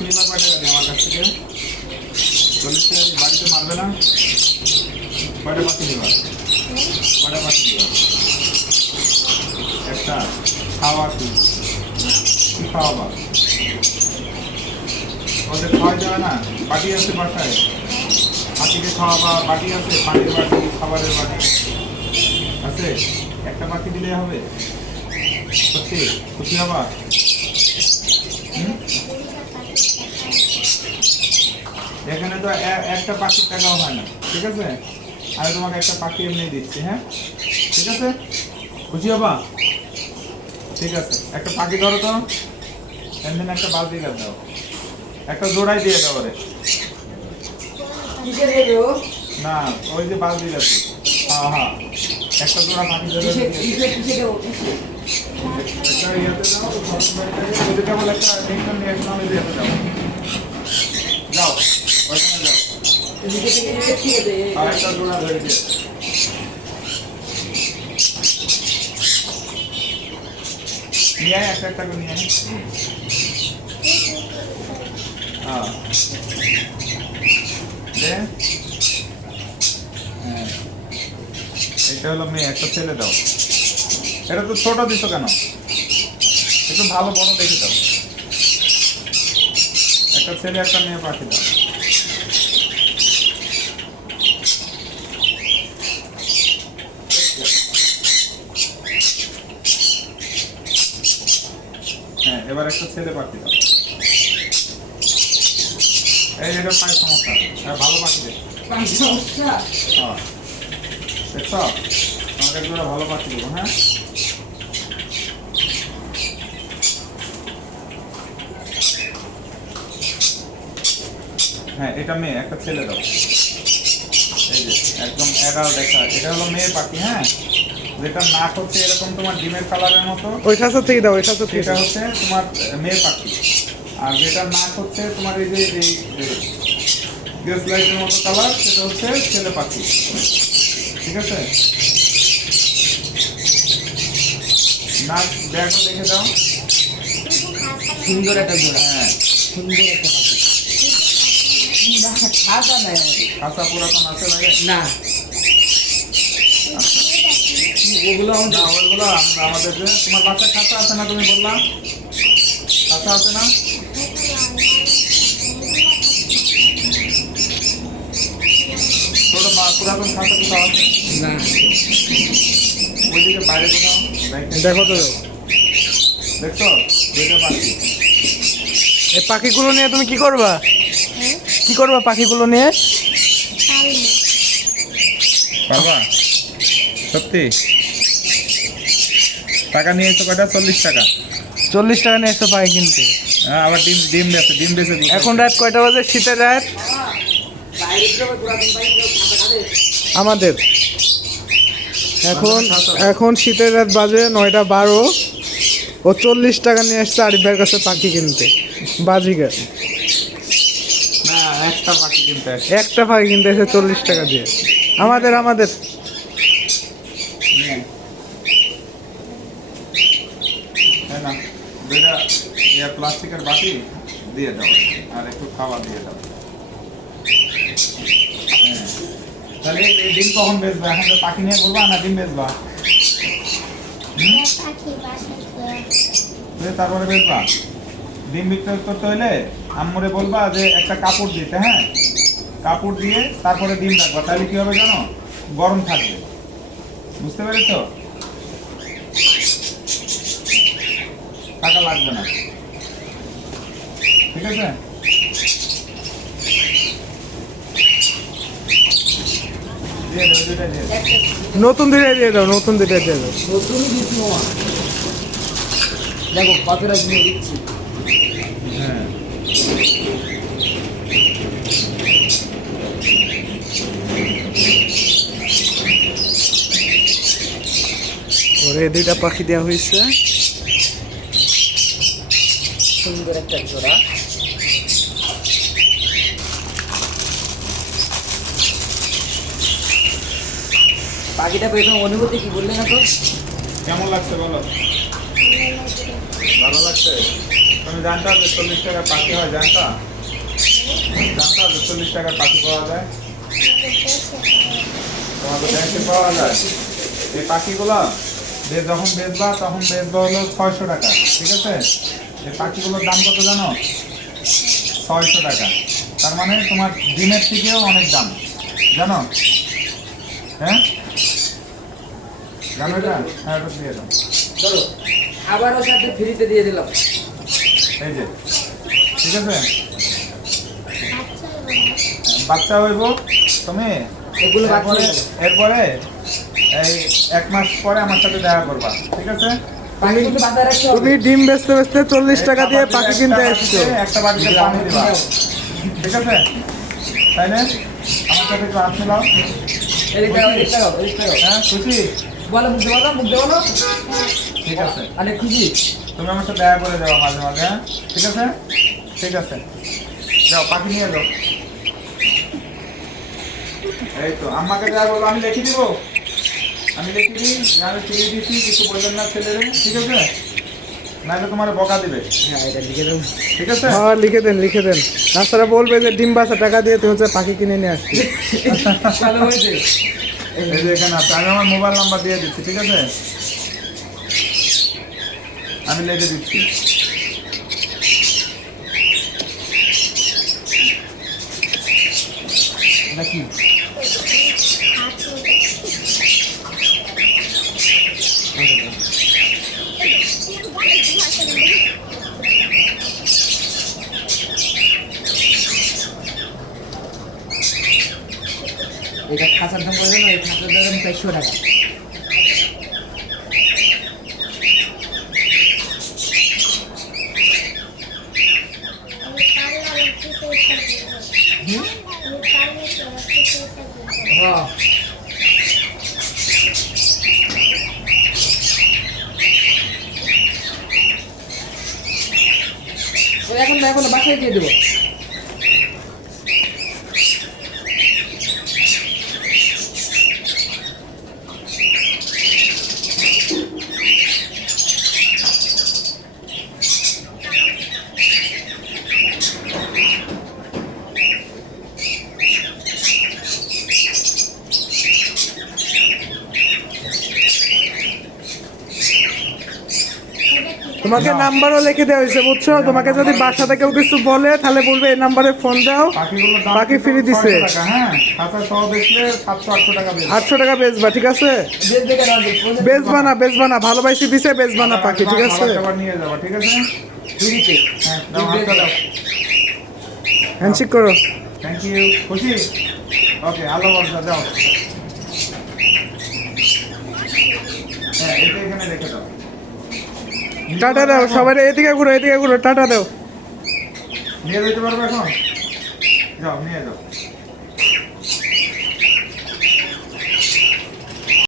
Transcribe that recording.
পাখি নিবার কয় টাকা দিয়ে আমার কাছ থেকে? 40 টাকা দিয়ে বাড়িতে মারবে না? কয়টা পাখি নিবা? কয়টা পাখি নিবা? একটা। খাওয়া কি কি খাওয়াবা? ওদের খাওয়া যাবে না? বাটি আছে বাসায়? পাখিকে খাওয়াবা, বাটি আছে? পানির বাটি, খাবারের বাটি আছে? একটা পাখি দিলে হবে? সত্যি খুশি হবা? এখানে তো একটা পাখির টাকাও হয় না, ঠিক আছে? আমি তোমাকে একটা পাখি এমনি দিচ্ছি, হ্যাঁ? ঠিক আছে, খুশি হবা? ঠিক আছে, একটা পাখি ধরো তো, এমনি একটা বালতি গাছ দাও, একটা জোড়াই দিয়ে দাও রে। না, ওই যে বালতি গাছ, হ্যাঁ হ্যাঁ, একটা জোড়া পাখি ধরে একটা ইয়াতে দাও, যদি কেবল একটা টেনশন নিয়ে আসলাম, এই দিয়ে দাও, যাও ওইখানে যাও, আরেকটা জোড়া ধরে দিয়ে নিয়ে আয়, একটা একটা করে নিয়ে আয়। হ্যাঁ দে, হ্যাঁ এটা হলো মেয়ে, একটা ছেলে দাও। এটা তো ছোট দিছো কেন? একটু ভালো বড় দেখে দাও। একটা ছেলে একটা মেয়ে পাখি দাও। হ্যাঁ এবার একটা ছেলে পাখি দাও। এই এটা পায়ের সমস্যা, ভালো পাখি দেখ। হ্যাঁ দেখছ, তোমাকে একজোড়া ভালো পাখি দেবো, হ্যাঁ? হ্যাঁ এটা মেয়ে, একটা ছেলে দাও। এই যে একদম এগারো দেখা, এটা হলো মেয়ে পাখি, হ্যাঁ? যেটা নাক হচ্ছে এরকম তোমার ডিমের কালারের মতো, ওই খাঁচা থেকে দাও, ওই খাঁচা থেকে। এটা হচ্ছে তোমার মেয়ে পাখি। আর যেটা নাক হচ্ছে তোমার এই যে এই গ্যাস লাইটের মতো কালার, সেটা হচ্ছে ছেলে পাখি, ঠিক আছে? নাক দেখো, দেখে দাও। সুন্দর একটা জোড়া, হ্যাঁ সুন্দর একটা পাখি। খাতা নাই আমাদের, খাঁচা পুরাতন আছে বাইরে না ওগুলো না, ওইগুলো আমাদের যে তোমার বাচ্চার খাঁচা আছে না, তুমি বললাম খাঁচা আছে না? ছোট পুরাতন খাঁচা কোথাও আছে? না, ওইদিকে বাইরে কোথাও দেখো তো, দেখছো দুইটা পাখি। এই পাখিগুলো নিয়ে তুমি কি করবা? কি করবা পাখিগুলো নিয়ে? পারবা? সত্যি? টাকা নিয়েছো কয়টা? 40 টাকা। 40 টাকা নিয়ে এসো পাখি কিনতে। হ্যাঁ আবার ডিম ডিম বেছে, ডিম বেছে এখন রাত কয়টা বাজে? শীতের রাত আমাদের। এখন এখন শীতের রাত বাজে 9:12। ও 40 টাকা নিয়ে আসছে আরিফ ভাইয়ের কাছে পাখি কিনতে। বাজিগার না, একটা পাখি কিনতে আসে। একটা পাখি কিনতে এসে 40 টাকা দিয়ে। আমাদের আমাদের হ্যাঁ না, দুইটা প্লাস্টিকের বাটি দিয়ে দাও আর একটু খাওয়া দিয়ে দাও। হ্যাঁ তাহলে এই ডিম কখন বেচবা? এখন তো পাখি নিয়ে ঘুরবা না ডিম বেচবা? তারপরে বেচবা? ডিম বিক্রি করতে হইলে আম্মুরে বলবা যে একটা কাপড় দিতে, হ্যাঁ? কাপড় দিয়ে তারপরে ডিম রাখবা, তাহলে কি হবে জানো? গরম থাকবে, বুঝতে পেরেছো? টাকা লাগবে না, ঠিক আছে? দিয়ে দেবো, দুইটা দিয়ে দেবো। নতুন দুইটা দিয়ে দাও, নতুন দুইটা দিয়ে দাও। নতুনই দিচ্ছি মামা, দেখো কতটা দিয়ে দিচ্ছি। হ্যাঁ ওরে দুইটা পাখি দেওয়া হয়েছে। সুন্দর একটা জোড়া, পাখিটা প্রথম অনুভূতি কি বললে না তো? কেমন লাগছে বলো? ভালো লাগছে? তুমি জানতো যে 40 টাকা পাখি হয়, জানতো? জানতো যে 40 টাকার পাখি পাওয়া যায়? তোমাদের ব্যাংকে পাওয়া যায়। এই পাখিগুলো যখন বেচবা তখন বেচবা হলো 600 টাকা, ঠিক আছে? এই পাখিগুলোর দাম কত জানো? 600 টাকা। তার মানে তোমার ডিমের থেকেও অনেক দাম, জানো? হ্যাঁ, জানো এটা? হ্যাঁ, এটা দিয়ে দাও। ধরো আবারও সাথে ফ্রিতে দিয়ে দিলাম। এই যে, ঠিক আছে? বাচ্চা হইব তুমি, এগুলো বাচ্চা এরপরে হইবো। এরপরে এই 1 মাস পরে আমার সাথে দেখা করবা, ঠিক আছে? পাখি কিন্তু বাজারে রাখতে হবে। তুমি ডিম বেচতে বেচতে 40 টাকা দিয়ে পাখি কিনতে এসছো। একটা বাটিতে পানি দিবা, ঠিক আছে? তাই না? আমার সাথে একটু হাত মিলাও। এদিকে দাও, এদিকে দাও, এদিকে দাও। হ্যাঁ, খুশি? বলো, মুখ দিয়ে বলো, মুখ দিয়ে বলো। ঠিক আছে, অনেক খুশি। তুমি আমার সাথে দেখা করে যাও মাঝে মাঝে, হ্যাঁ? ঠিক আছে? ঠিক আছে, যাও পাখি নিয়ে যাও। এই তো আম্মাকে যা বলো আমি লিখে দিব, আমি লিখে দিই যে আমি ফিরিয়ে দিয়েছি, কিছু বলবেন না ছেলেরে, ঠিক আছে? নাহলে তোমার বকা দিবে, হ্যাঁ, এটা লিখে দাও। ঠিক আছে? হ্যাঁ লিখে দেন লিখে দেন। তাছাড়া বলবে যে ডিম বাচ্চা টাকা দিয়ে তুমি হচ্ছে পাখি কিনে নিয়ে আসছি। ভালো হয়েছে। এই যে এখানে আছে, আমি আমার মোবাইল নাম্বার দিয়ে দিচ্ছি, ঠিক আছে? আমি লিখে দিচ্ছি। এটা কি? এটা খাঁচার দাম বলে না, এই খাঁচার দাম 400 টাকা। হ্যাঁ। ও এখন না, এখন বাসায় দিয়ে দেবো। তোমাকে নাম্বারও লিখে দেওয়া হয়েছে বুঝছো। তোমাকে যদি বাসাতে কেউ কিছু বলে তাহলে বলবে এই নাম্বারে ফোন দাও, পাখিগুলোর দাম পাখি কিন্তু ফ্রি দিছে। 600 টাকা, হ্যাঁ? খাঁচা সহ বেচলে 700-800 টাকা বেচবে। 800 টাকা বেচবা, ঠিক আছে? বেচবে কেন? আমাদের বেচবা না ভালোবাসি দিছে, বেচবা না পাখি, ঠিক আছে? খাবার নিয়ে যাবো, ঠিক আছে? ফ্রিতে। হ্যাঁ, দাও, হাতটা দাও। হ্যান্ডশেক করো। থ্যাংক ইউ, খুশি? ওকে, আল্লাহ ভরসা, যাও। হ্যাঁ, এটা এখানে রেখে দাও। টাটা দাও সবাই, এদিকে ঘুরো এদিকে ঘুরো, টাটা দাও। নিয়ে যেতে পারবে এখন? যাও, নিয়ে যাও।